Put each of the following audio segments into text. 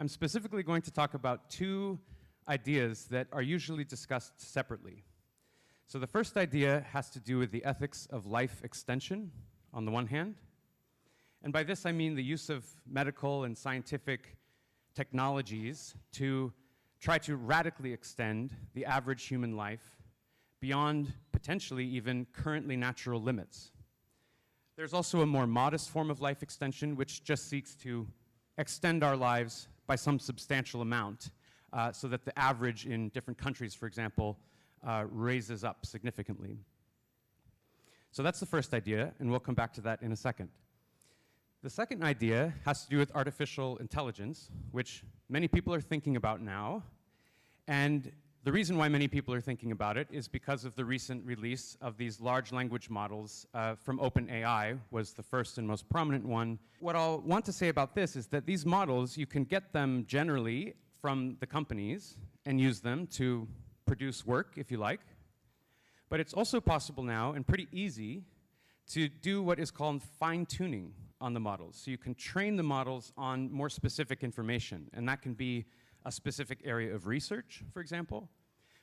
I'm specifically going to talk about two ideas that are usually discussed separately. So the first idea has to do with the ethics of life extension on the one hand, and by this I mean the use of medical and scientific technologies to try to radically extend the average human life beyond potentially even currently natural limits. There's also a more modest form of life extension which just seeks to extend our lives by some substantial amount so that the average in different countries, for example, raises up significantly. So that's the first idea, and we'll come back to that in a second. The second idea has to do with artificial intelligence, which many people are thinking about now. And the reason why many people are thinking about it is because of the recent release of these large language models from OpenAI was the first and most prominent one. What I'll want to say about this is that these models, you can get them generally from the companies and use them to produce work, if you like. But it's also possible now, and pretty easy, to do what is called fine-tuning on the models. So you can train the models on more specific information, and that can be a specific area of research, for example.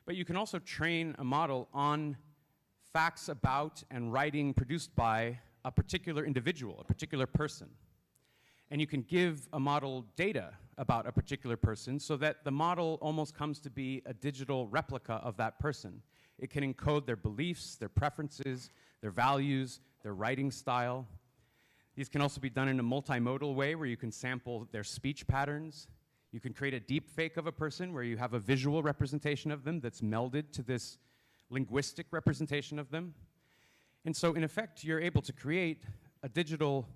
But you can also train a model on facts about and writing produced by a particular individual, a particular person. And you can give a model data about a particular person so that the model almost comes to be a digital replica of that person. It can encode their beliefs, their preferences, their values, their writing style. These can also be done in a multimodal way where you can sample their speech patterns. You can create a deep fake of a person where you have a visual representation of them that's melded to this linguistic representation of them. And so in effect, you're able to create a digital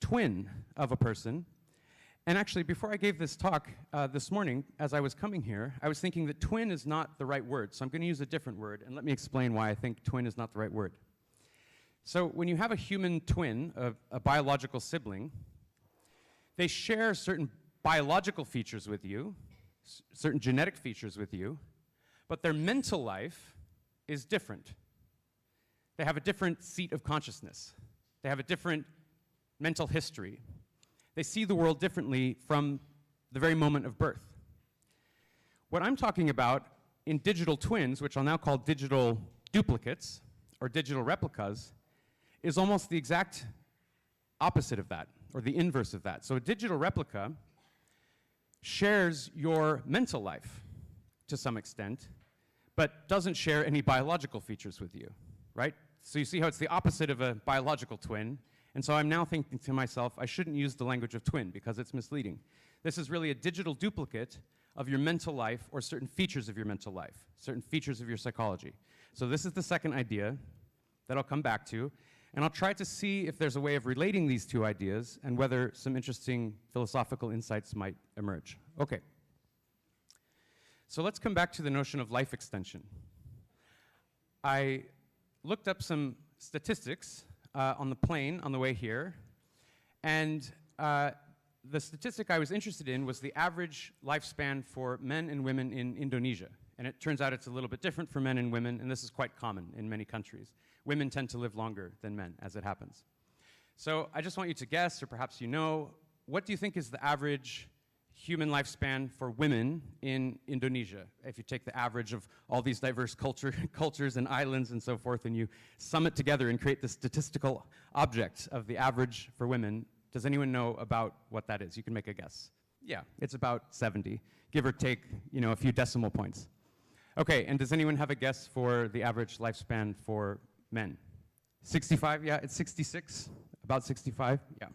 twin of a person. And actually, before I gave this talk this morning, as I was coming here, I was thinking that twin is not the right word. So I'm going to use a different word, and let me explain why I think twin is not the right word. So when you have a human twin, a biological sibling, they share certain biological features with you, certain genetic features with you, but their mental life is different. They have a different seat of consciousness. They have a different mental history. They see the world differently from the very moment of birth. What I'm talking about in digital twins, which I'll now call digital duplicates or digital replicas, is almost the exact opposite of that, or the inverse of that. So a digital replica shares your mental life to some extent, but doesn't share any biological features with you, right? So you see how it's the opposite of a biological twin, and so I'm now thinking to myself, I shouldn't use the language of twin because it's misleading. This is really a digital duplicate of your mental life or certain features of your mental life, certain features of your psychology. So this is the second idea that I'll come back to, and I'll try to see if there's a way of relating these two ideas and whether some interesting philosophical insights might emerge. Okay. So let's come back to the notion of life extension. I looked up some statistics on the plane on the way here, and the statistic I was interested in was the average lifespan for men and women in Indonesia. And it turns out it's a little bit different for men and women, and this is quite common in many countries. Women tend to live longer than men, as it happens. So I just want you to guess, or perhaps you know, what do you think is the average human lifespan for women in Indonesia? If you take the average of all these diverse cultures and islands and so forth, and you sum it together and create this statistical object of the average for women, does anyone know about what that is? You can make a guess. Yeah, it's about 70, give or take, a few decimal points. Okay, and does anyone have a guess for the average lifespan for men? 65, yeah, it's 66, about 65, yeah.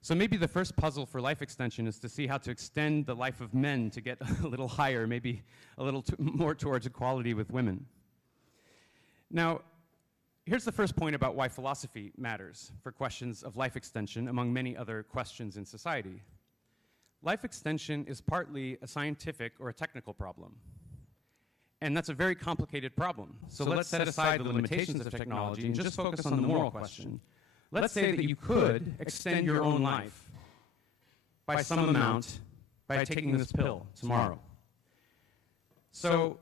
So maybe the first puzzle for life extension is to see how to extend the life of men to get a little higher, maybe a little more towards equality with women. Now, here's the first point about why philosophy matters for questions of life extension among many other questions in society. Life extension is partly a scientific or a technical problem. And that's a very complicated problem. So let's set aside the limitations of technology and just focus on the moral question. Let's say that you could extend your own life by some amount by taking this pill tomorrow. So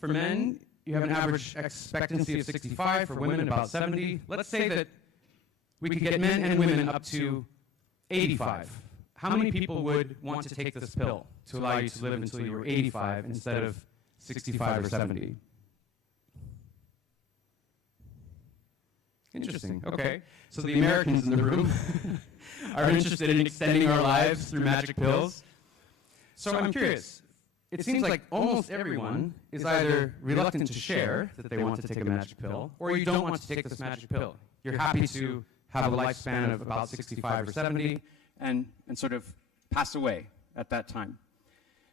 for men, you have an average expectancy of 65, for women about 70. Let's say that we could get men and women up to 85 how many people would want to take this pill to allow you to live until you were 85 instead of 65 or 70? Interesting. Okay. So the Americans in the room are interested in extending our lives through magic pills. So I'm curious. It seems like almost everyone is either reluctant to share that they want to take a magic pill, or you don't want to take this magic pill. You're happy to have a lifespan of about 65 or 70 and sort of pass away at that time.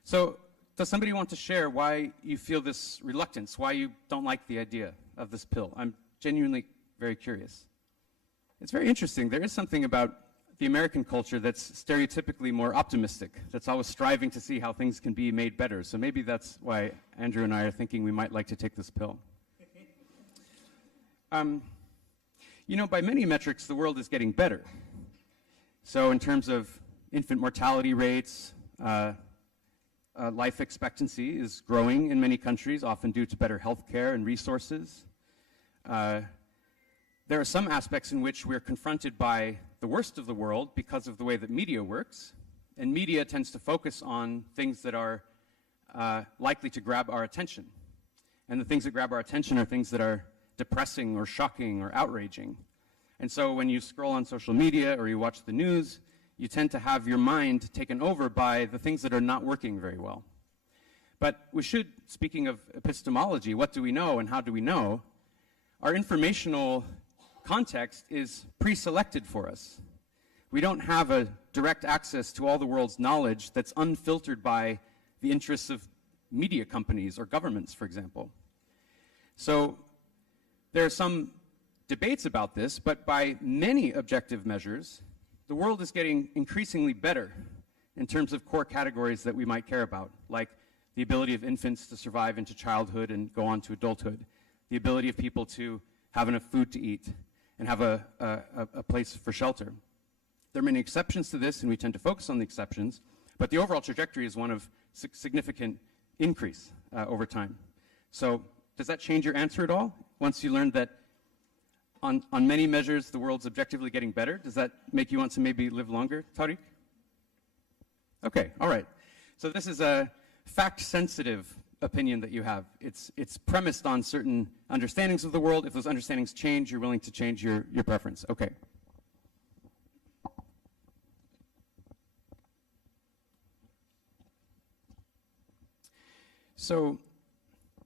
So does somebody want to share why you feel this reluctance, why you don't like the idea of this pill? I'm genuinely very curious. It's very interesting. There is something about the American culture that's stereotypically more optimistic, that's always striving to see how things can be made better. So maybe that's why Andrew and I are thinking we might like to take this pill. You know, by many metrics, the world is getting better. So in terms of infant mortality rates, life expectancy is growing in many countries, often due to better health care and resources. There are some aspects in which we're confronted by the worst of the world because of the way that media works. And media tends to focus on things that are likely to grab our attention. And the things that grab our attention are things that are depressing or shocking or outraging. And so when you scroll on social media or you watch the news, you tend to have your mind taken over by the things that are not working very well. But we should, speaking of epistemology, what do we know and how do we know? Our informational context is pre-selected for us. We don't have a direct access to all the world's knowledge that's unfiltered by the interests of media companies or governments, for example. So there are some debates about this, but by many objective measures, the world is getting increasingly better in terms of core categories that we might care about, like the ability of infants to survive into childhood and go on to adulthood, the ability of people to have enough food to eat, and have a place for shelter. There are many exceptions to this, and we tend to focus on the exceptions, but the overall trajectory is one of significant increase over time. So does that change your answer at all? Once you learned that on many measures the world's objectively getting better, does that make you want to maybe live longer, Tariq? Okay, all right. So this is a fact-sensitive opinion that you have. It's premised on certain understandings of the world. If those understandings change, you're willing to change your preference. Okay. So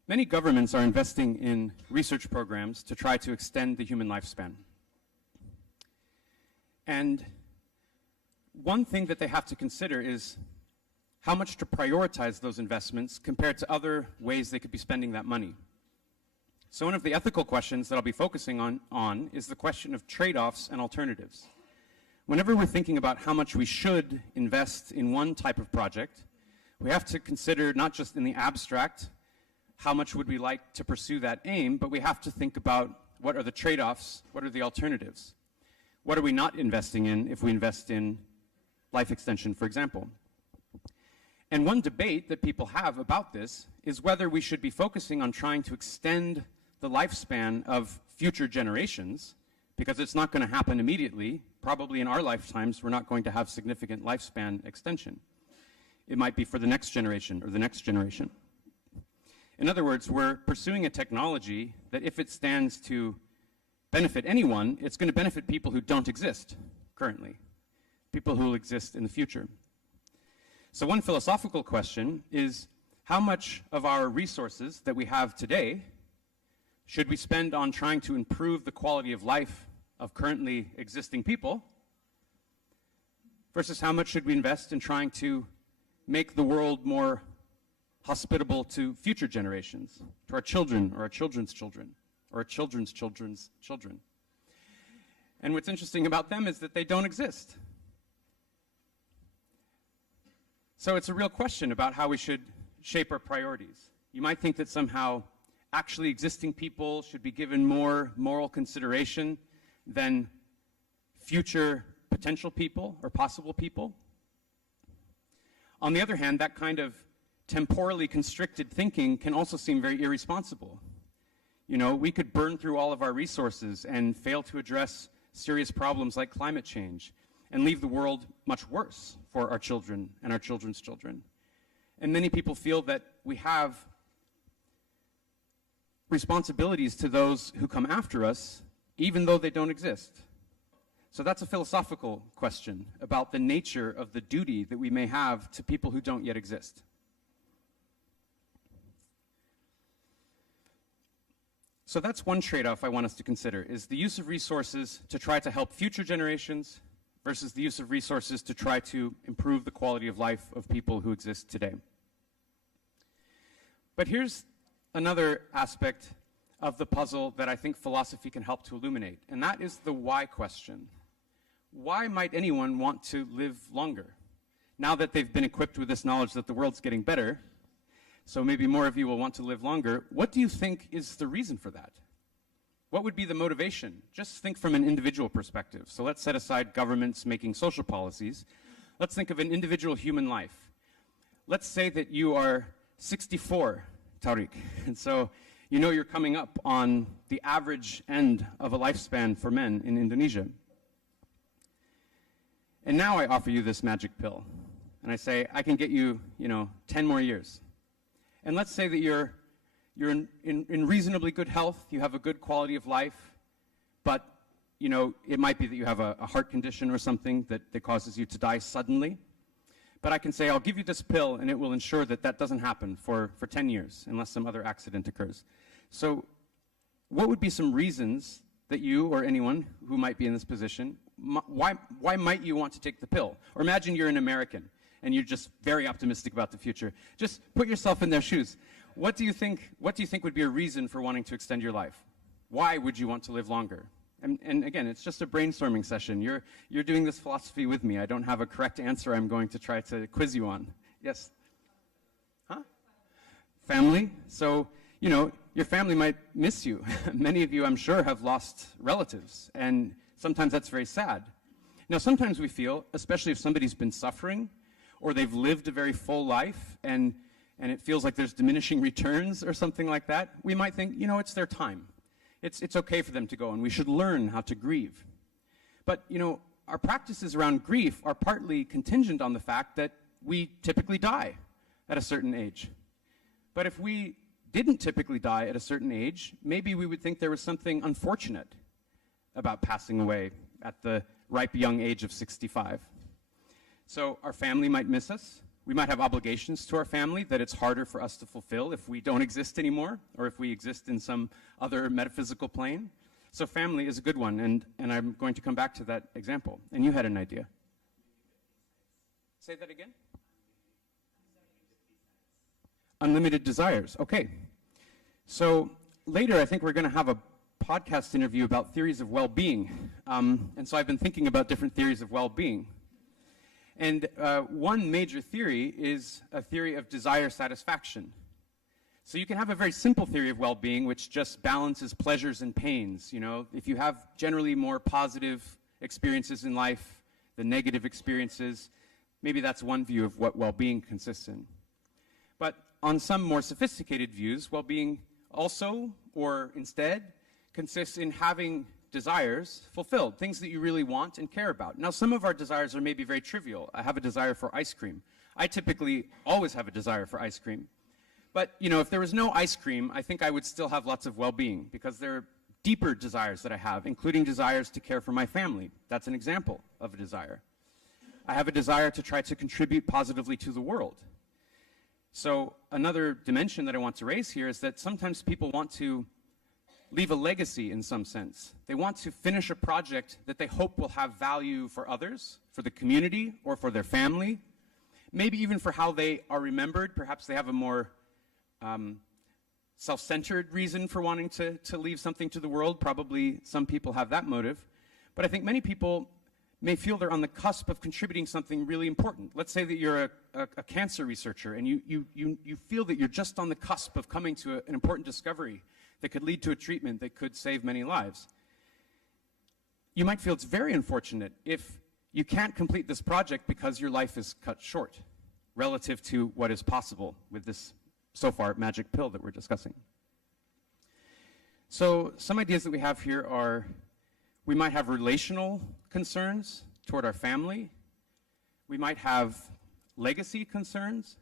many governments are investing in research programs to try to extend the human lifespan. And one thing that they have to consider is how much to prioritize those investments compared to other ways they could be spending that money. So one of the ethical questions that I'll be focusing on is the question of trade-offs and alternatives. Whenever we're thinking about how much we should invest in one type of project, we have to consider not just in the abstract, how much would we like to pursue that aim, but we have to think about what are the trade-offs, what are the alternatives. What are we not investing in if we invest in life extension, for example? And one debate that people have about this is whether we should be focusing on trying to extend the lifespan of future generations, because it's not going to happen immediately. Probably in our lifetimes, we're not going to have significant lifespan extension. It might be for the next generation or the next generation. In other words, we're pursuing a technology that if it stands to benefit anyone, it's going to benefit people who don't exist currently, people who will exist in the future. So one philosophical question is, how much of our resources that we have today should we spend on trying to improve the quality of life of currently existing people versus how much should we invest in trying to make the world more hospitable to future generations, to our children or our children's children or our children's children's children. And what's interesting about them is that they don't exist. So it's a real question about how we should shape our priorities. You might think that somehow actually existing people should be given more moral consideration than future potential people or possible people. On the other hand, that kind of temporally constricted thinking can also seem very irresponsible. You know, we could burn through all of our resources and fail to address serious problems like climate change and leave the world much worse for our children and our children's children. And many people feel that we have responsibilities to those who come after us, even though they don't exist. So that's a philosophical question about the nature of the duty that we may have to people who don't yet exist. So that's one trade-off I want us to consider, is the use of resources to try to help future generations versus the use of resources to try to improve the quality of life of people who exist today. But here's another aspect of the puzzle that I think philosophy can help to illuminate, and that is the why question. Why might anyone want to live longer? Now that they've been equipped with this knowledge that the world's getting better, so maybe more of you will want to live longer, what do you think is the reason for that? What would be the motivation? Just think from an individual perspective. So let's set aside governments making social policies. Let's think of an individual human life. Let's say that you are 64, Tariq, and so you know you're coming up on the average end of a lifespan for men in Indonesia. And now I offer you this magic pill, and I say, I can get you, 10 more years. And let's say that you're in reasonably good health, you have a good quality of life, but, it might be that you have a heart condition or something that causes you to die suddenly. But I can say, I'll give you this pill, and it will ensure that that doesn't happen for 10 years, unless some other accident occurs. So what would be some reasons that you or anyone who might be in this position, why might you want to take the pill? Or imagine you're an American, and you're just very optimistic about the future. Just put yourself in their shoes. What do you think would be a reason for wanting to extend your life? Why would you want to live longer? And again, it's just a brainstorming session. You're doing this philosophy with me. I don't have a correct answer I'm going to try to quiz you on. Yes? Huh? Family. So, your family might miss you. Many of you, I'm sure, have lost relatives, and sometimes that's very sad. Now, sometimes we feel, especially if somebody's been suffering, or they've lived a very full life, and it feels like there's diminishing returns or something like that, we might think, it's their time. It's okay for them to go, and we should learn how to grieve. But, our practices around grief are partly contingent on the fact that we typically die at a certain age. But if we didn't typically die at a certain age, maybe we would think there was something unfortunate about passing away at the ripe young age of 65. So our family might miss us. We might have obligations to our family that it's harder for us to fulfill if we don't exist anymore, or if we exist in some other metaphysical plane. So family is a good one, and I'm going to come back to that example. And you had an idea. Say that again? Unlimited desires. Okay. So later, I think we're going to have a podcast interview about theories of well-being. And so I've been thinking about different theories of well-being. And one major theory is a theory of desire satisfaction. So you can have a very simple theory of well-being, which just balances pleasures and pains. If you have generally more positive experiences in life than negative experiences, maybe that's one view of what well-being consists in. But on some more sophisticated views, well-being also, or instead, consists in having desires fulfilled, things that you really want and care about. Now, some of our desires are maybe very trivial. I have a desire for ice cream. I typically always have a desire for ice cream. But, if there was no ice cream, I think I would still have lots of well-being, because there are deeper desires that I have, including desires to care for my family. That's an example of a desire. I have a desire to try to contribute positively to the world. So another dimension that I want to raise here is that sometimes people want to leave a legacy in some sense. They want to finish a project that they hope will have value for others, for the community, or for their family, maybe even for how they are remembered. Perhaps they have a more self-centered reason for wanting to leave something to the world. Probably some people have that motive. But I think many people may feel they're on the cusp of contributing something really important. Let's say that you're a cancer researcher, and you feel that you're just on the cusp of coming to an important discovery that could lead to a treatment that could save many lives. You might feel it's very unfortunate if you can't complete this project because your life is cut short relative to what is possible with this, so far, magic pill that we're discussing. So some ideas that we have here are, we might have relational concerns. toward our family. We might have legacy concerns.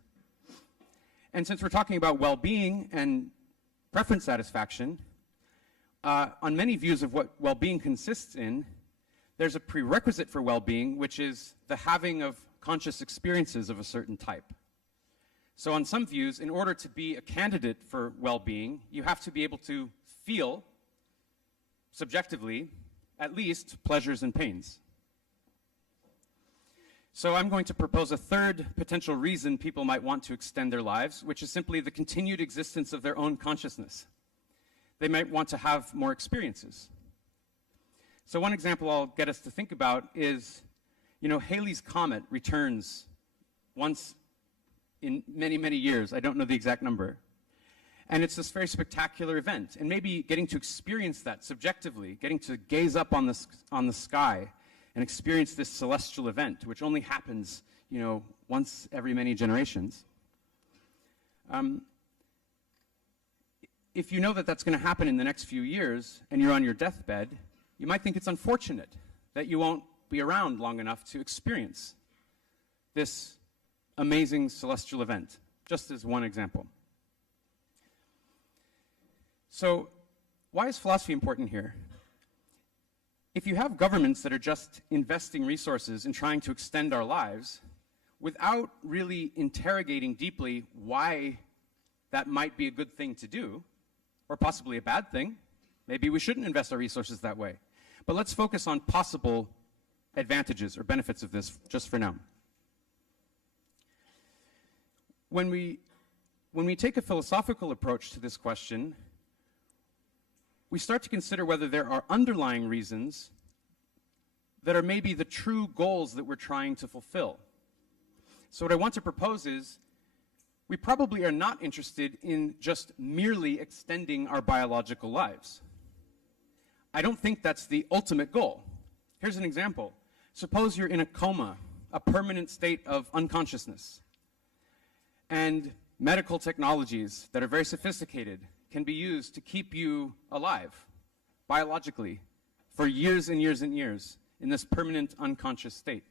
And since we're talking about well-being and preference satisfaction, on many views of what well-being consists in, there's a prerequisite for well-being, which is the having of conscious experiences of a certain type. So on some views, in order to be a candidate for well-being, you have to be able to feel, subjectively, at least pleasures and pains. So I'm going to propose a third potential reason people might want to extend their lives, which is simply the continued existence of their own consciousness. They might want to have more experiences. So one example I'll get us to think about is, Halley's Comet returns once in many, many years. I don't know the exact number. And it's this very spectacular event. And maybe getting to experience that subjectively, getting to gaze up on the sky and experience this celestial event, which only happens, once every many generations. If you know that that's going to happen in the next few years, and you're on your deathbed, you might think it's unfortunate that you won't be around long enough to experience this amazing celestial event, just as one example. So, why is philosophy important here? If you have governments that are just investing resources in trying to extend our lives without really interrogating deeply why that might be a good thing to do, or possibly a bad thing, maybe we shouldn't invest our resources that way. But let's focus on possible advantages or benefits of this just for now. When we take a philosophical approach to this question, we start to consider whether there are underlying reasons that are maybe the true goals that we're trying to fulfill. So what I want to propose is, we probably are not interested in just merely extending our biological lives. I don't think that's the ultimate goal. Here's an example. Suppose you're in a coma, a permanent state of unconsciousness, and medical technologies that are very sophisticated can be used to keep you alive, biologically, for years and years and years in this permanent unconscious state.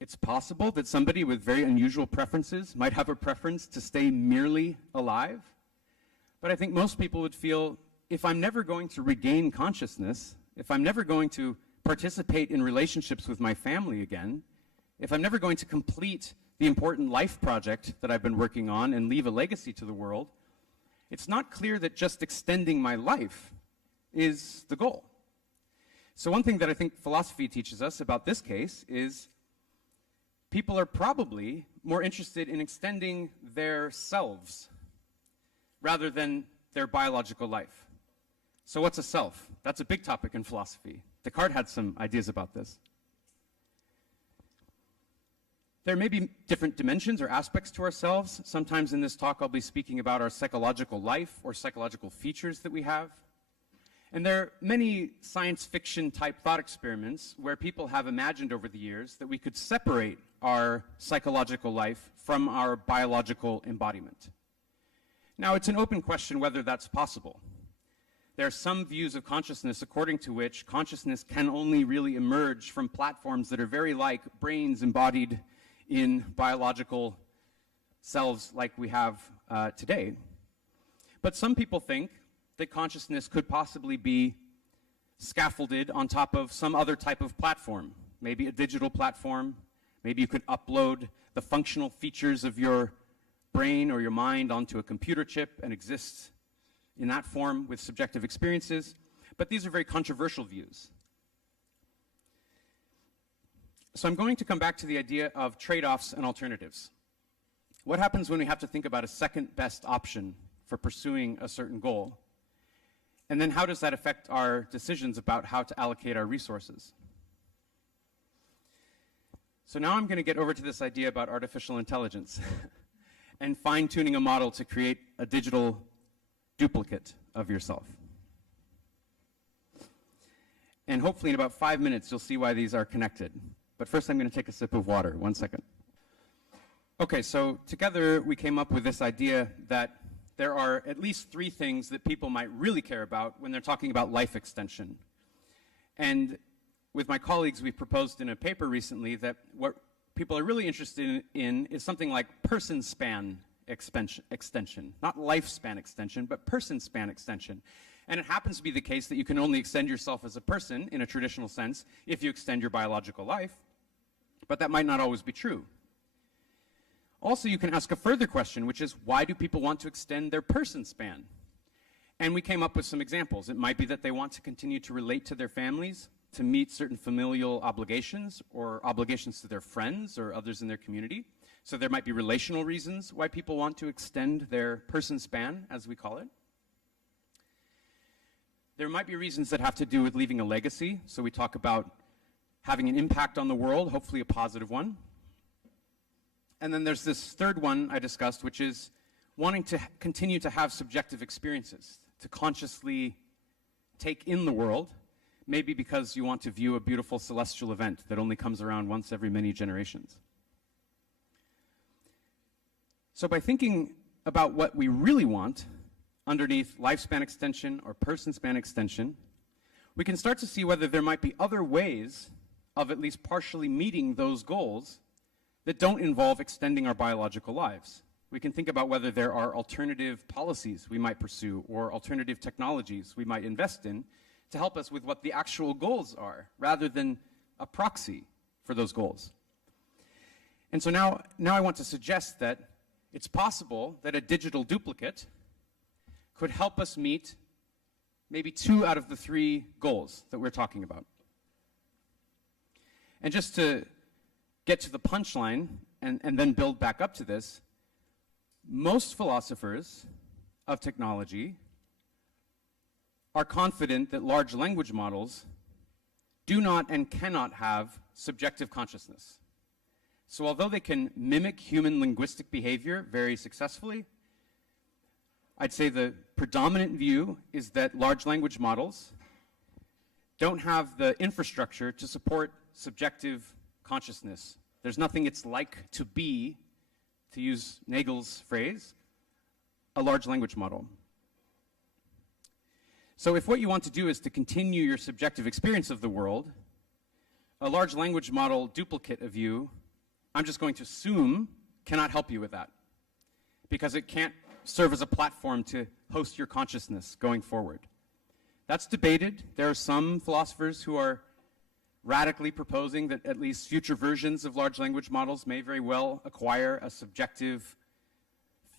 It's possible that somebody with very unusual preferences might have a preference to stay merely alive, but I think most people would feel, if I'm never going to regain consciousness, if I'm never going to participate in relationships with my family again, if I'm never going to complete the important life project that I've been working on and leave a legacy to the world, it's not clear that just extending my life is the goal. So one thing that I think philosophy teaches us about this case is people are probably more interested in extending their selves rather than their biological life. So what's a self? That's a big topic in philosophy. Descartes had some ideas about this. There may be different dimensions or aspects to ourselves. Sometimes in this talk I'll be speaking about our psychological life or psychological features that we have. And there are many science fiction type thought experiments where people have imagined over the years that we could separate our psychological life from our biological embodiment. Now, it's an open question whether that's possible. There are some views of consciousness according to which consciousness can only really emerge from platforms that are very like brains embodied in biological selves like we have today. But some people think that consciousness could possibly be scaffolded on top of some other type of platform, maybe a digital platform. Maybe you could upload the functional features of your brain or your mind onto a computer chip and exist in that form with subjective experiences. But these are very controversial views. So I'm going to come back to the idea of trade-offs and alternatives. What happens when we have to think about a second best option for pursuing a certain goal? And then how does that affect our decisions about how to allocate our resources? So now I'm going to get over to this idea about artificial intelligence and fine-tuning a model to create a digital duplicate of yourself. And hopefully in about 5 minutes you'll see why these are connected. But first I'm going to take a sip of water. 1 second. Okay, so together we came up with this idea that there are at least 3 things that people might really care about when they're talking about life extension. And with my colleagues, we proposed in a paper recently that what people are really interested in is something like person span extension. Not lifespan extension, but person span extension. And it happens to be the case that you can only extend yourself as a person, in a traditional sense, if you extend your biological life. But that might not always be true. Also, you can ask a further question, which is, why do people want to extend their person span? And we came up with some examples. It might be that they want to continue to relate to their families, to meet certain familial obligations, or obligations to their friends or others in their community. So there might be relational reasons why people want to extend their person span, as we call it. There might be reasons that have to do with leaving a legacy. So we talk about having an impact on the world, hopefully a positive one. And then there's this third one I discussed, which is wanting to continue to have subjective experiences, to consciously take in the world, maybe because you want to view a beautiful celestial event that only comes around once every many generations. So by thinking about what we really want underneath lifespan extension or person span extension, we can start to see whether there might be other ways of at least partially meeting those goals that don't involve extending our biological lives. We can think about whether there are alternative policies we might pursue or alternative technologies we might invest in to help us with what the actual goals are, rather than a proxy for those goals. And so now I want to suggest that it's possible that a digital duplicate could help us meet maybe 2 out of the 3 goals that we're talking about. And just to get to the punchline and then build back up to this, most philosophers of technology are confident that large language models do not and cannot have subjective consciousness. So although they can mimic human linguistic behavior very successfully, I'd say the predominant view is that large language models don't have the infrastructure to support subjective consciousness. There's nothing it's like to be, to use Nagel's phrase, a large language model. So if what you want to do is to continue your subjective experience of the world, a large language model duplicate of you, I'm just going to assume, cannot help you with that, because it can't serve as a platform to host your consciousness going forward. That's debated. There are some philosophers who are radically proposing that at least future versions of large language models may very well acquire a subjective,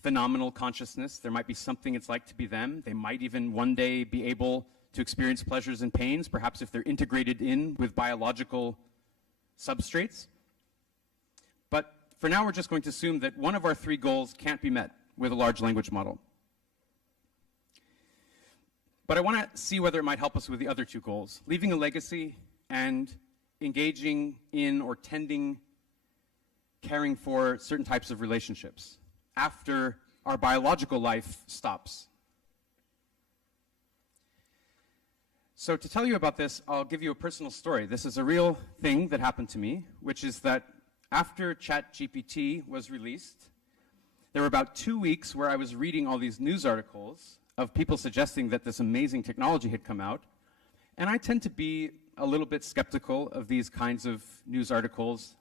phenomenal consciousness. There might be something it's like to be them. They might even one day be able to experience pleasures and pains, perhaps if they're integrated in with biological substrates. But for now, we're just going to assume that one of our 3 goals can't be met with a large language model. But I want to see whether it might help us with the other 2 goals, leaving a legacy and engaging in or caring for certain types of relationships after our biological life stops. So to tell you about this, I'll give you a personal story. This is a real thing that happened to me, which is that after ChatGPT was released, there were about 2 weeks where I was reading all these news articles of people suggesting that this amazing technology had come out. And I tend to be a little bit skeptical of these kinds of news articles.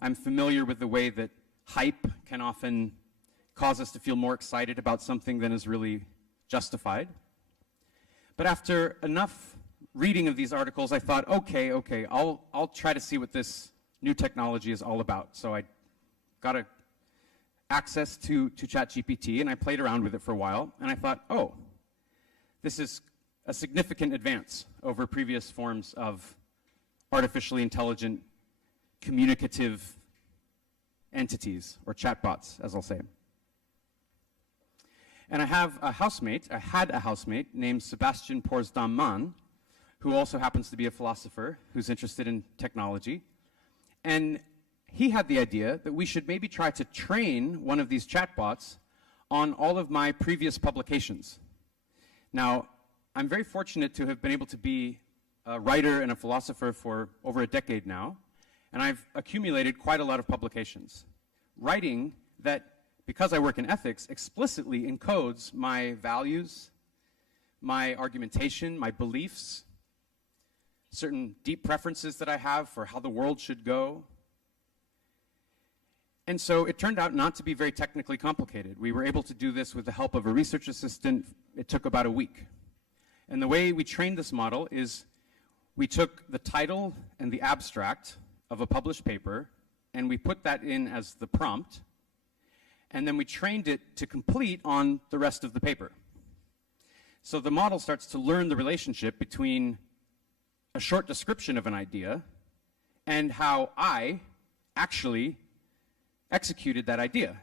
I'm familiar with the way that hype can often cause us to feel more excited about something than is really justified. But after enough reading of these articles, I thought, okay, I'll try to see what this new technology is all about. So I got access to ChatGPT, and I played around with it for a while, and I thought, oh, this is a significant advance over previous forms of artificially intelligent communicative entities, or chatbots, as I'll say. And I had a housemate named Sebastian Porsdam-Mann, who also happens to be a philosopher who's interested in technology. And he had the idea that we should maybe try to train one of these chatbots on all of my previous publications. Now, I'm very fortunate to have been able to be a writer and a philosopher for over a decade now, and I've accumulated quite a lot of publications. Writing that, because I work in ethics, explicitly encodes my values, my argumentation, my beliefs. certain deep preferences that I have for how the world should go. And so it turned out not to be very technically complicated. We were able to do this with the help of a research assistant. It took about a week. And the way we trained this model is we took the title and the abstract of a published paper, and we put that in as the prompt, and then we trained it to complete on the rest of the paper. So the model starts to learn the relationship between a short description of an idea and how I actually executed that idea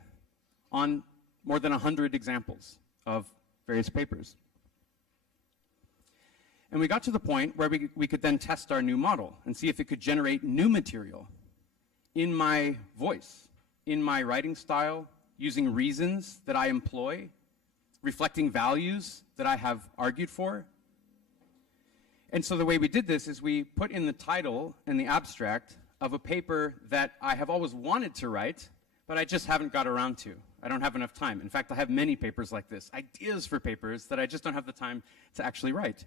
on more than 100 examples of various papers. And we got to the point where we could then test our new model and see if it could generate new material in my voice, in my writing style, using reasons that I employ, reflecting values that I have argued for. And so the way we did this is we put in the title and the abstract of a paper that I have always wanted to write, but I just haven't got around to. I don't have enough time. In fact, I have many papers like this, ideas for papers that I just don't have the time to actually write.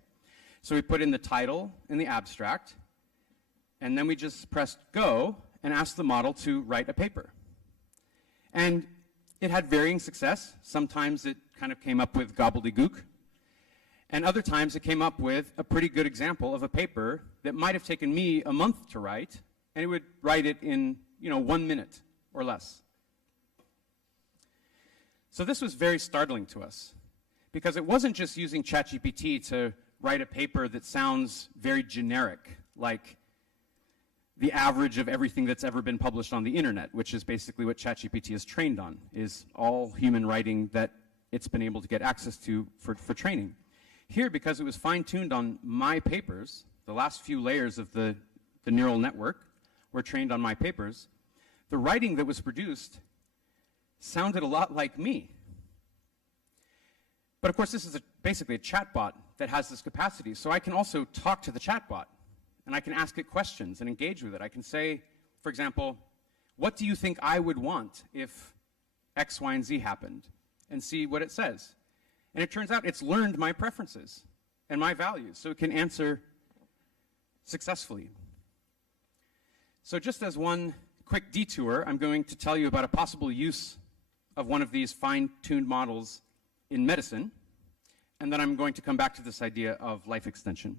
So we put in the title and the abstract, and then we just pressed go and asked the model to write a paper. And it had varying success. Sometimes it kind of came up with gobbledygook, and other times it came up with a pretty good example of a paper that might have taken me a month to write, and it would write it in, 1 minute or less. So this was very startling to us, because it wasn't just using ChatGPT to write a paper that sounds very generic, like the average of everything that's ever been published on the internet, which is basically what ChatGPT is trained on, is all human writing that it's been able to get access to for training. Here, because it was fine-tuned on my papers, the last few layers of the neural network were trained on my papers, the writing that was produced sounded a lot like me. But of course, this is basically a chatbot that has this capacity. So I can also talk to the chatbot, and I can ask it questions and engage with it. I can say, for example, what do you think I would want if X, Y, and Z happened? And see what it says. And it turns out it's learned my preferences and my values, so it can answer successfully. So just as one quick detour, I'm going to tell you about a possible use of one of these fine-tuned models in medicine, and then I'm going to come back to this idea of life extension.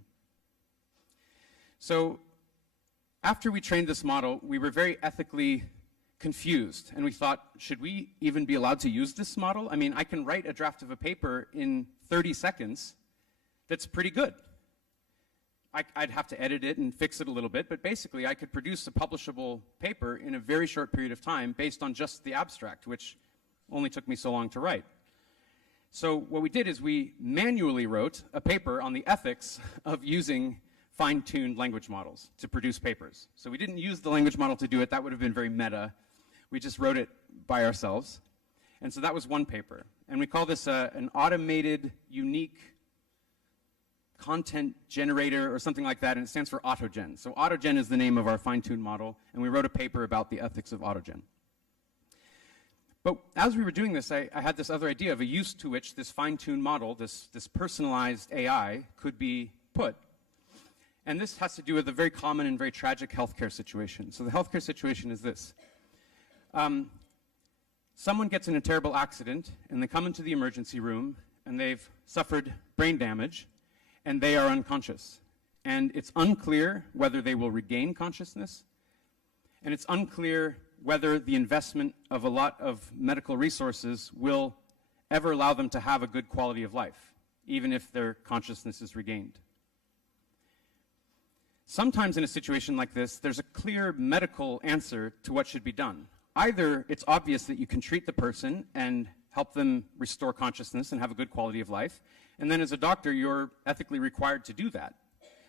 So after we trained this model, we were very ethically confused, and we thought, should we even be allowed to use this model? I mean, I can write a draft of a paper in 30 seconds that's pretty good. I'd have to edit it and fix it a little bit, but basically I could produce a publishable paper in a very short period of time based on just the abstract, which only took me so long to write. So what we did is we manually wrote a paper on the ethics of using fine-tuned language models to produce papers. So we didn't use the language model to do it. That would have been very meta. We just wrote it by ourselves. And so that was one paper. And we call this an automated, unique content generator or something like that, and it stands for AutoGen. So AutoGen is the name of our fine-tuned model, and we wrote a paper about the ethics of AutoGen. But as we were doing this, I had this other idea of a use to which this fine-tuned model, this personalized AI, could be put. And this has to do with a very common and very tragic healthcare situation. So the healthcare situation is this. Someone gets in a terrible accident, and they come into the emergency room, and they've suffered brain damage, and they are unconscious. And it's unclear whether they will regain consciousness, and it's unclear whether the investment of a lot of medical resources will ever allow them to have a good quality of life, even if their consciousness is regained. Sometimes in a situation like this, there's a clear medical answer to what should be done. Either it's obvious that you can treat the person and help them restore consciousness and have a good quality of life, and then as a doctor, you're ethically required to do that,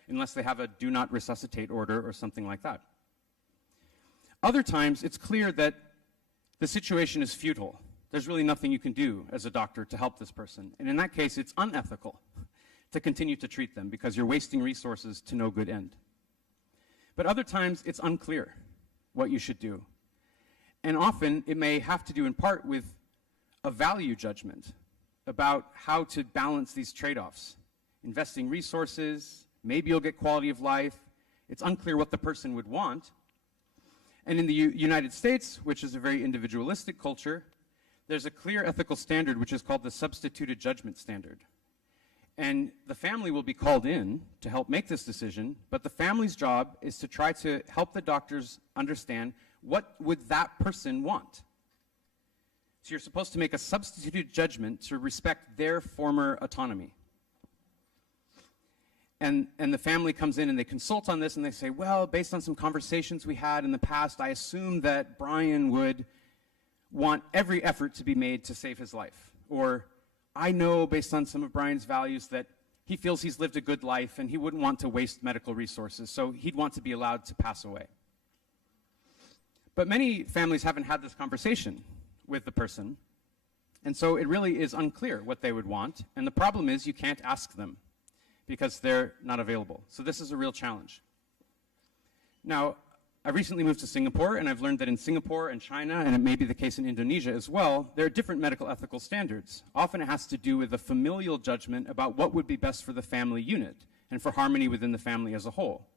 unless they have a do not resuscitate order or something like that. Other times, it's clear that the situation is futile. There's really nothing you can do as a doctor to help this person. And in that case, it's unethical to continue to treat them because you're wasting resources to no good end. But other times, it's unclear what you should do. And often, it may have to do in part with a value judgment about how to balance these trade-offs. Investing resources, maybe you'll get quality of life, It's unclear what the person would want. And in the United States, which is a very individualistic culture, there's a clear ethical standard which is called the substituted judgment standard. And the family will be called in to help make this decision, but the family's job is to try to help the doctors understand what would that person want. So you're supposed to make a substituted judgment to respect their former autonomy. And the family comes in and they consult on this and they say, well, based on some conversations we had in the past, I assume that Brian would want every effort to be made to save his life. Or I know, based on some of Brian's values, that he feels he's lived a good life and he wouldn't want to waste medical resources, so he'd want to be allowed to pass away. But many families haven't had this conversation with the person, and so it really is unclear what they would want, and the problem is you can't ask them because they're not available. So this is a real challenge. Now, I recently moved to Singapore, and I've learned that in Singapore and China, and it may be the case in Indonesia as well, there are different medical ethical standards. Often it has to do with a familial judgment about what would be best for the family unit and for harmony within the family as a whole.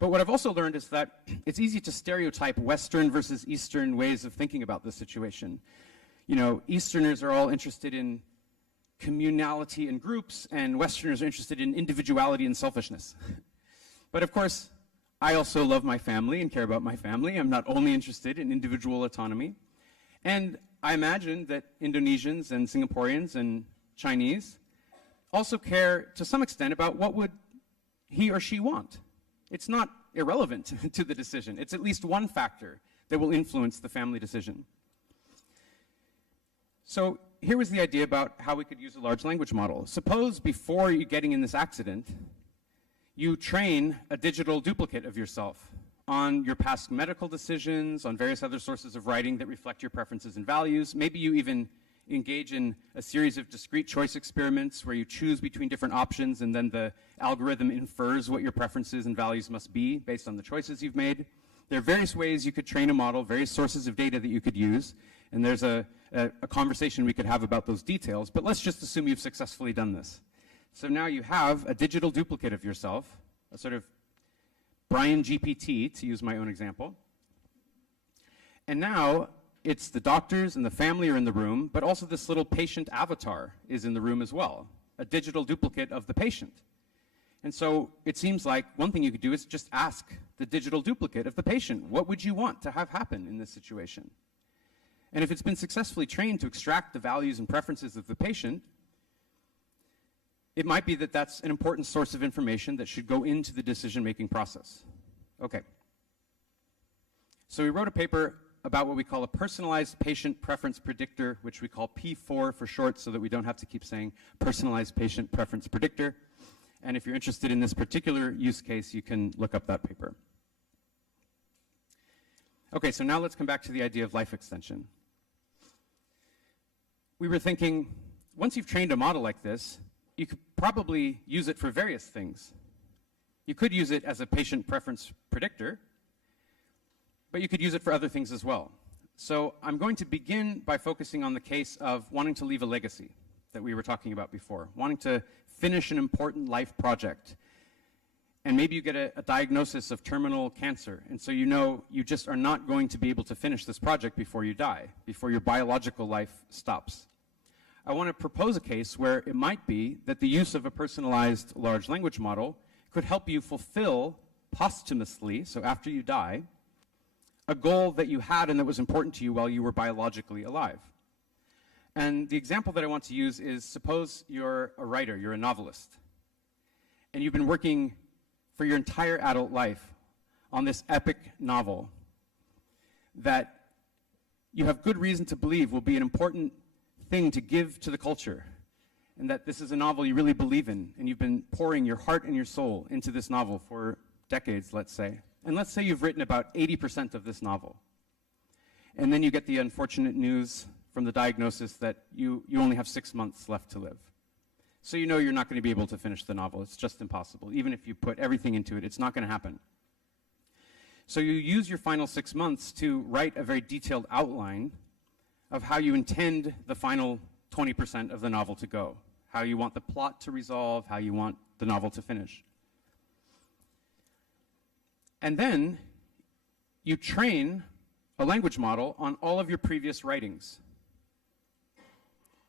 But what I've also learned is that it's easy to stereotype Western versus Eastern ways of thinking about this situation. You know, Easterners are all interested in communality and groups, and Westerners are interested in individuality and selfishness. But of course, I also love my family and care about my family. I'm not only interested in individual autonomy. And I imagine that Indonesians and Singaporeans and Chinese also care to some extent about what would he or she want. It's not irrelevant to the decision. It's at least one factor that will influence the family decision. So here was the idea about how we could use a large language model. Suppose before you getting in this accident, you train a digital duplicate of yourself on your past medical decisions, on various other sources of writing that reflect your preferences and values. Maybe you even engage in a series of discrete choice experiments where you choose between different options and then the algorithm infers what your preferences and values must be based on the choices you've made. There are various ways you could train a model, various sources of data that you could use, and there's a conversation we could have about those details, but let's just assume you've successfully done this. So now you have a digital duplicate of yourself, a sort of Brian GPT, to use my own example. And now it's the doctors and the family are in the room, but also this little patient avatar is in the room as well, a digital duplicate of the patient. And so it seems like one thing you could do is just ask the digital duplicate of the patient, what would you want to have happen in this situation? And if it's been successfully trained to extract the values and preferences of the patient, it might be that that's an important source of information that should go into the decision-making process. Okay. So we wrote a paper about what we call a personalized patient preference predictor, which we call P4 for short, so that we don't have to keep saying personalized patient preference predictor. And if you're interested in this particular use case, you can look up that paper. Okay, so now let's come back to the idea of life extension. We were thinking, once you've trained a model like this, you could probably use it for various things. You could use it as a patient preference predictor, but you could use it for other things as well. So I'm going to begin by focusing on the case of wanting to leave a legacy that we were talking about before, wanting to finish an important life project. And maybe you get a diagnosis of terminal cancer, and so you know you just are not going to be able to finish this project before you die, before your biological life stops. I want to propose a case where it might be that the use of a personalized large language model could help you fulfill posthumously, so after you die, a goal that you had and that was important to you while you were biologically alive. And the example that I want to use is, suppose you're a writer, you're a novelist, and you've been working for your entire adult life on this epic novel that you have good reason to believe will be an important thing to give to the culture, and that this is a novel you really believe in, and you've been pouring your heart and your soul into this novel for decades, let's say. And let's say you've written about 80% of this novel. And then you get the unfortunate news from the diagnosis that you only have 6 months left to live. So you know you're not going to be able to finish the novel. It's just impossible. Even if you put everything into it, it's not going to happen. So you use your final 6 months to write a very detailed outline of how you intend the final 20% of the novel to go, how you want the plot to resolve, how you want the novel to finish. And then you train a language model on all of your previous writings.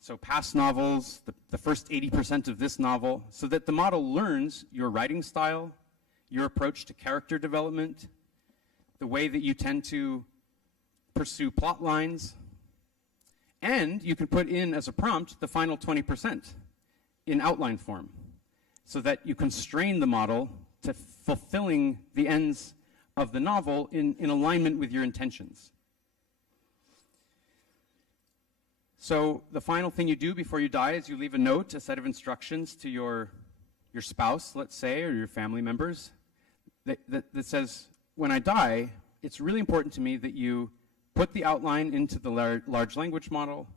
So past novels, the first 80% of this novel, so that the model learns your writing style, your approach to character development, the way that you tend to pursue plot lines, and you can put in as a prompt the final 20% in outline form, so that you constrain the model to fulfilling the ends of the novel in alignment with your intentions. So the final thing you do before you die is you leave a note, a set of instructions to your spouse, let's say, or your family members, that says, when I die, it's really important to me that you put the outline into the large language model,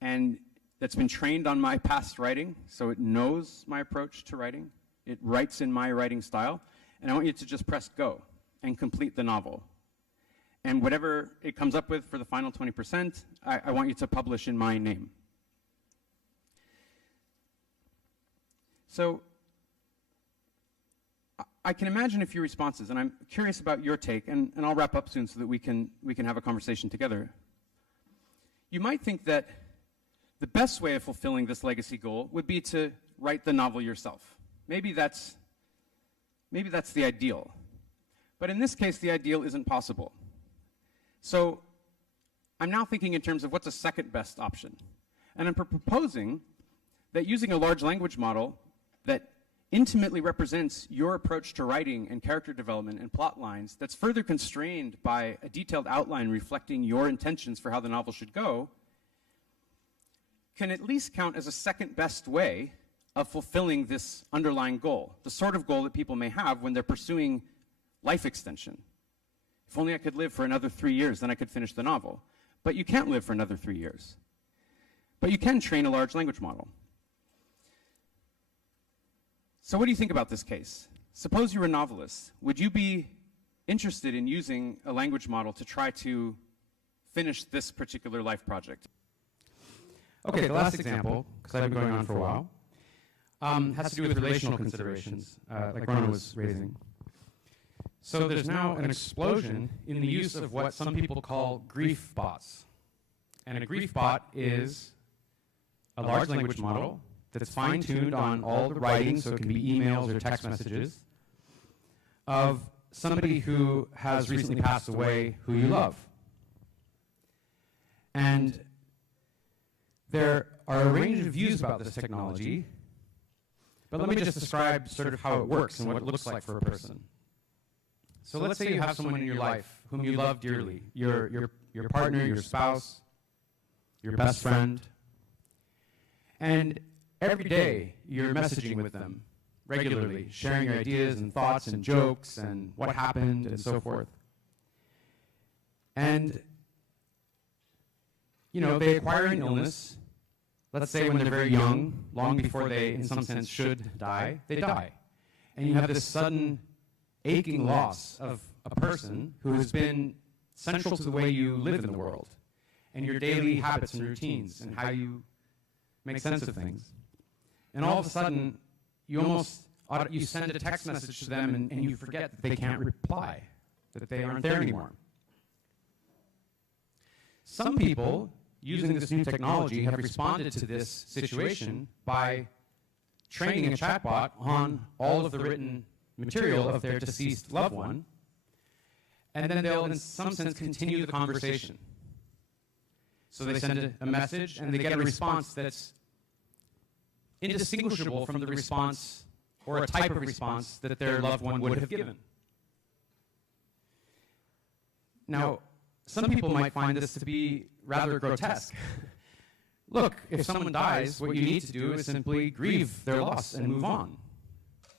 and that's been trained on my past writing, so it knows my approach to writing. It writes in my writing style, and I want you to just press go and complete the novel. And whatever it comes up with for the final 20%, I want you to publish in my name. So I can imagine a few responses, and I'm curious about your take, and I'll wrap up soon so that we can have a conversation together. You might think that the best way of fulfilling this legacy goal would be to write the novel yourself. Maybe that's the ideal. But in this case, the ideal isn't possible. So I'm now thinking in terms of what's a second best option. And I'm proposing that using a large language model that intimately represents your approach to writing and character development and plot lines, that's further constrained by a detailed outline reflecting your intentions for how the novel should go, can at least count as a second best way of fulfilling this underlying goal, the sort of goal that people may have when they're pursuing life extension. If only I could live for another 3 years, then I could finish the novel. But you can't live for another 3 years. But you can train a large language model. So what do you think about this case? Suppose you were a novelist. Would you be interested in using a language model to try to finish this particular life project? Okay, the last example, because I've been going on for a while, has to do with relational considerations, like Rona was raising. So there's now an explosion in the use of what some people call grief bots. And a grief bot is a large language model that's fine-tuned on all the writing, so it can be emails or text messages, of somebody who has recently passed away who you love. And there are a range of views about this technology, but let me just describe sort of how it works and what it looks like for a person. So let's say you have someone in your life whom you love dearly, your partner, your spouse, your best friend, and every day you're messaging with them regularly, sharing your ideas and thoughts and jokes and what happened and so forth. And, you know, they acquire an illness, let's say when they're very young, long before they, in some sense, should die, they die. And you have this sudden aching loss of a person who has been central to the way you live in the world and your daily habits and routines and how you make sense of things. And all of a sudden, you send a text message to them and you forget that they can't reply, that they aren't there anymore. Some people, using this new technology, have responded to this situation by training a chatbot on all of the written material of their deceased loved one, and then they'll, in some sense, continue the conversation. So they send a message, and they get a response that's indistinguishable from the response or a type of response that their loved one would have given. Now, some people might find this to be rather grotesque. Look, if someone dies, what you need to do is simply grieve their loss and move on.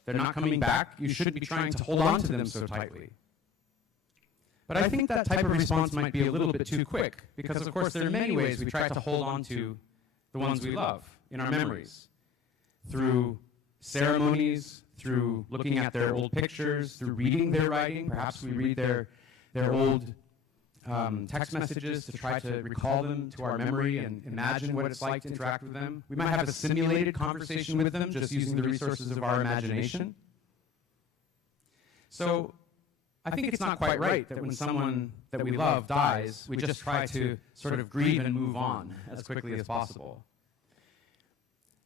They're not coming back. You shouldn't be trying to hold on to them so tightly. But I think that type of response might be a little bit too quick, because of course there are many ways we try to hold on to the ones we love in our memories. Through ceremonies, through looking at their old pictures, through reading their writing. Perhaps we read their old text messages to try to recall them to our memory and imagine what it's like to interact with them. We might have a simulated conversation with them just using the resources of our imagination. So I think it's not quite right that when someone that we love dies, we just try to sort of grieve and move on as quickly as possible.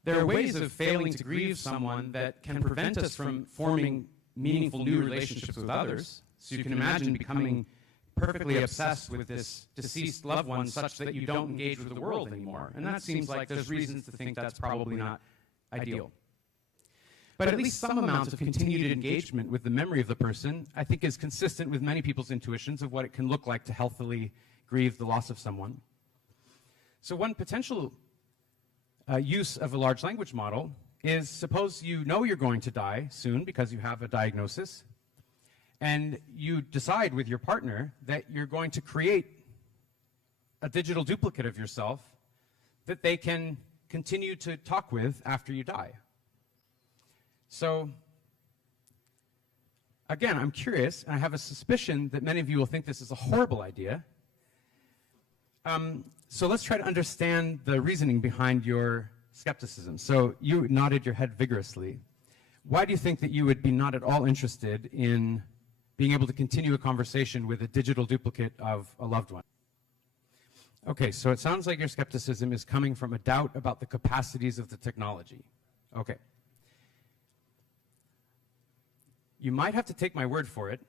There are ways of failing to grieve someone that can prevent us from forming meaningful new relationships with others. So you can imagine becoming perfectly obsessed with this deceased loved one such that you don't engage with the world anymore. And that seems like there's reasons to think that's probably not ideal. But at least some amount of continued engagement with the memory of the person, I think, is consistent with many people's intuitions of what it can look like to healthily grieve the loss of someone. So one potential use of a large language model is, suppose you know you're going to die soon because you have a diagnosis, and you decide with your partner that you're going to create a digital duplicate of yourself that they can continue to talk with after you die. So, again, I'm curious, and I have a suspicion that many of you will think this is a horrible idea. So let's try to understand the reasoning behind your skepticism. So you nodded your head vigorously. Why do you think that you would be not at all interested in being able to continue a conversation with a digital duplicate of a loved one? Okay, so it sounds like your skepticism is coming from a doubt about the capacities of the technology. Okay. You might have to take my word for it,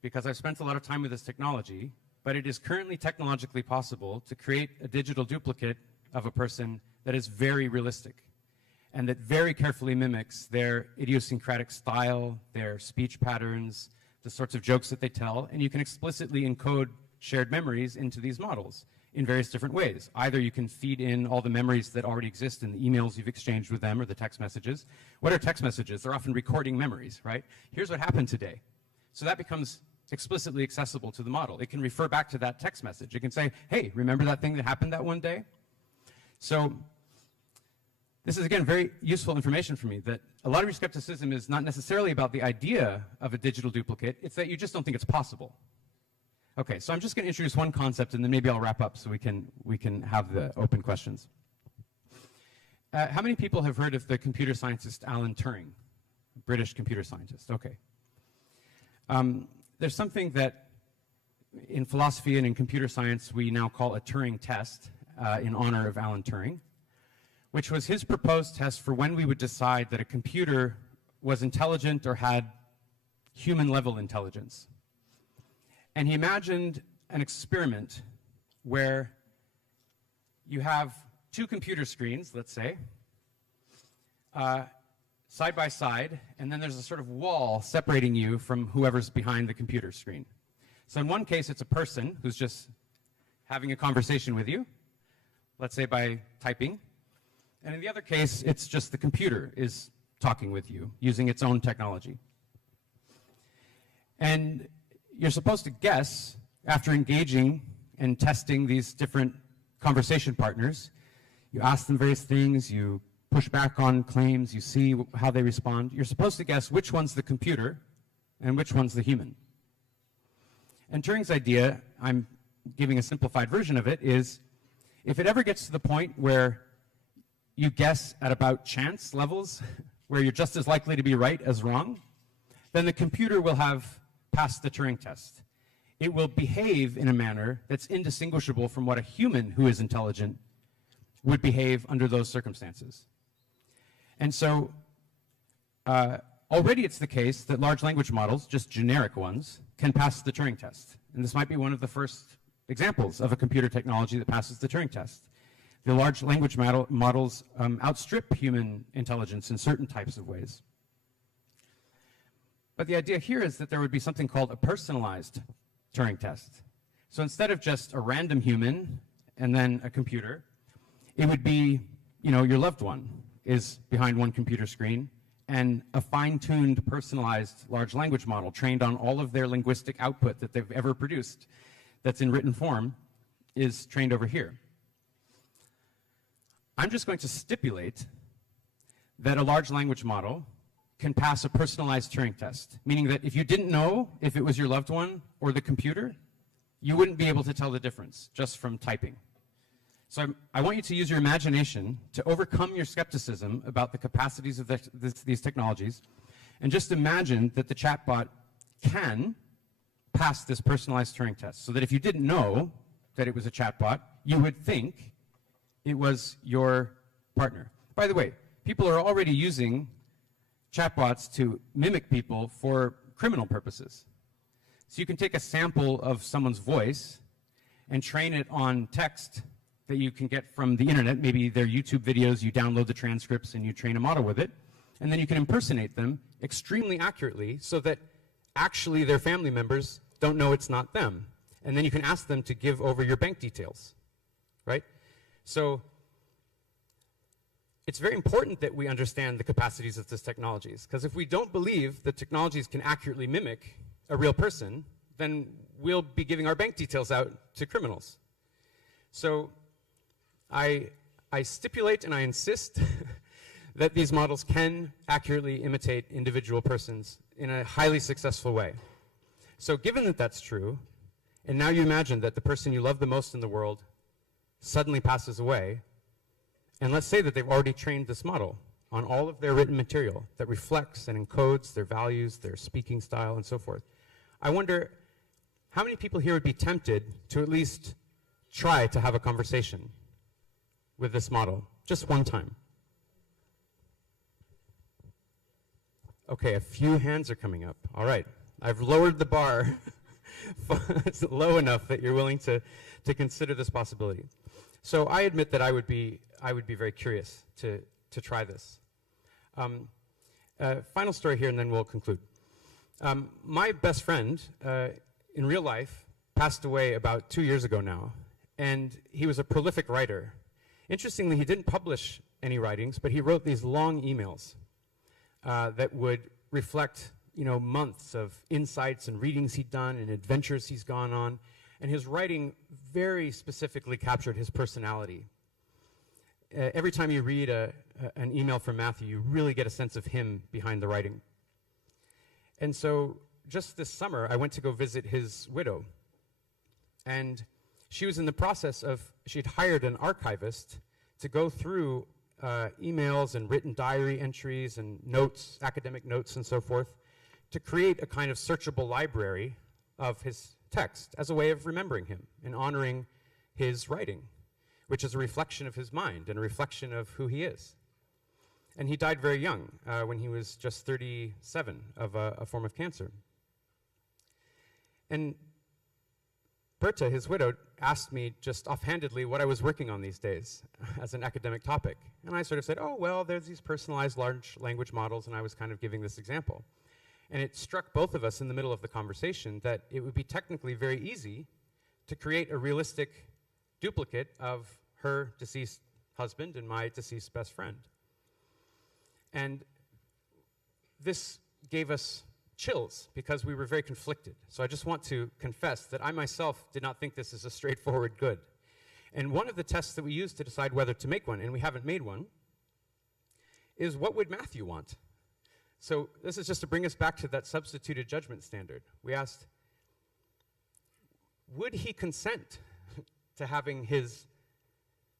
because I've spent a lot of time with this technology, but it is currently technologically possible to create a digital duplicate of a person that is very realistic and that very carefully mimics their idiosyncratic style, their speech patterns, the sorts of jokes that they tell, and you can explicitly encode shared memories into these models in various different ways. Either you can feed in all the memories that already exist in the emails you've exchanged with them or the text messages. What are text messages? They're often recording memories, right? Here's what happened today. So that becomes explicitly accessible to the model. It can refer back to that text message. It can say, hey, remember that thing that happened that one day? So this is, again, very useful information for me, that a lot of your skepticism is not necessarily about the idea of a digital duplicate. It's that you just don't think it's possible. Okay, so I'm just going to introduce one concept, and then maybe I'll wrap up so we can have the open questions. How many people have heard of the computer scientist Alan Turing, British computer scientist? Okay. There's something that in philosophy and in computer science we now call a Turing test in honor of Alan Turing, which was his proposed test for when we would decide that a computer was intelligent or had human-level intelligence. And he imagined an experiment where you have two computer screens, let's say, side by side, and then there's a sort of wall separating you from whoever's behind the computer screen. So in one case, it's a person who's just having a conversation with you, let's say by typing. And in the other case, it's just the computer is talking with you using its own technology. And you're supposed to guess, after engaging and testing these different conversation partners, you ask them various things, you push back on claims, you see how they respond. You're supposed to guess which one's the computer and which one's the human. And Turing's idea, I'm giving a simplified version of it, is if it ever gets to the point where you guess at about chance levels, where you're just as likely to be right as wrong, then the computer will have passed the Turing test. It will behave in a manner that's indistinguishable from what a human who is intelligent would behave under those circumstances. And so already it's the case that large language models, just generic ones, can pass the Turing test. And this might be one of the first examples of a computer technology that passes the Turing test. The large language models outstrip human intelligence in certain types of ways. But the idea here is that there would be something called a personalized Turing test. So instead of just a random human and then a computer, it would be, your loved one is behind one computer screen, and a fine-tuned, personalized large language model trained on all of their linguistic output that they've ever produced that's in written form is trained over here. I'm just going to stipulate that a large language model can pass a personalized Turing test, meaning that if you didn't know if it was your loved one or the computer, you wouldn't be able to tell the difference just from typing. So I want you to use your imagination to overcome your skepticism about the capacities of these technologies, and just imagine that the chatbot can pass this personalized Turing test, so that if you didn't know that it was a chatbot, you would think it was your partner. By the way, people are already using chatbots to mimic people for criminal purposes. So you can take a sample of someone's voice and train it on text that you can get from the internet, maybe their YouTube videos, you download the transcripts and you train a model with it, and then you can impersonate them extremely accurately so that actually their family members don't know it's not them. And then you can ask them to give over your bank details, right? So it's very important that we understand the capacities of these technologies, because if we don't believe that technologies can accurately mimic a real person, then we'll be giving our bank details out to criminals. So I stipulate and I insist that these models can accurately imitate individual persons in a highly successful way. So given that that's true, and now you imagine that the person you love the most in the world suddenly passes away, and let's say that they've already trained this model on all of their written material that reflects and encodes their values, their speaking style, and so forth. I wonder how many people here would be tempted to at least try to have a conversation with this model, just one time. Okay, a few hands are coming up. All right, I've lowered the bar low enough that you're willing to consider this possibility. So I admit that I would be very curious to try this. Final story here, and then we'll conclude. My best friend, in real life, passed away about 2 years ago now, and he was a prolific writer. Interestingly, he didn't publish any writings, but he wrote these long emails that would reflect, months of insights and readings he'd done and adventures he's gone on, and his writing very specifically captured his personality. Every time you read an email from Matthew, you really get a sense of him behind the writing. And so just this summer, I went to go visit his widow. And she was in the process of, she'd hired an archivist to go through emails and written diary entries and notes, academic notes and so forth, to create a kind of searchable library of his text as a way of remembering him and honoring his writing, which is a reflection of his mind and a reflection of who he is. And he died very young, when he was just 37 of a form of cancer. And Berta, his widow, asked me just offhandedly what I was working on these days as an academic topic. And I sort of said, oh, well, there's these personalized large language models, and I was kind of giving this example. And it struck both of us in the middle of the conversation that it would be technically very easy to create a realistic duplicate of her deceased husband and my deceased best friend. And this gave us chills because we were very conflicted. So I just want to confess that I myself did not think this is a straightforward good. And one of the tests that we used to decide whether to make one, and we haven't made one, is what would Matthew want? So this is just to bring us back to that substituted judgment standard. We asked, would he consent to having his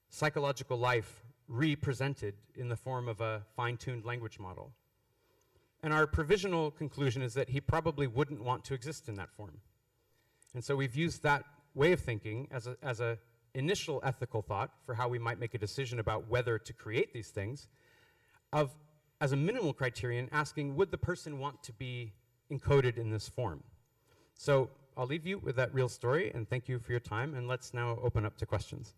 psychological life represented in the form of a fine-tuned language model? And our provisional conclusion is that he probably wouldn't want to exist in that form. And so we've used that way of thinking as a initial ethical thought for how we might make a decision about whether to create these things, as a minimal criterion, asking, would the person want to be encoded in this form? So I'll leave you with that real story, and thank you for your time, and let's now open up to questions.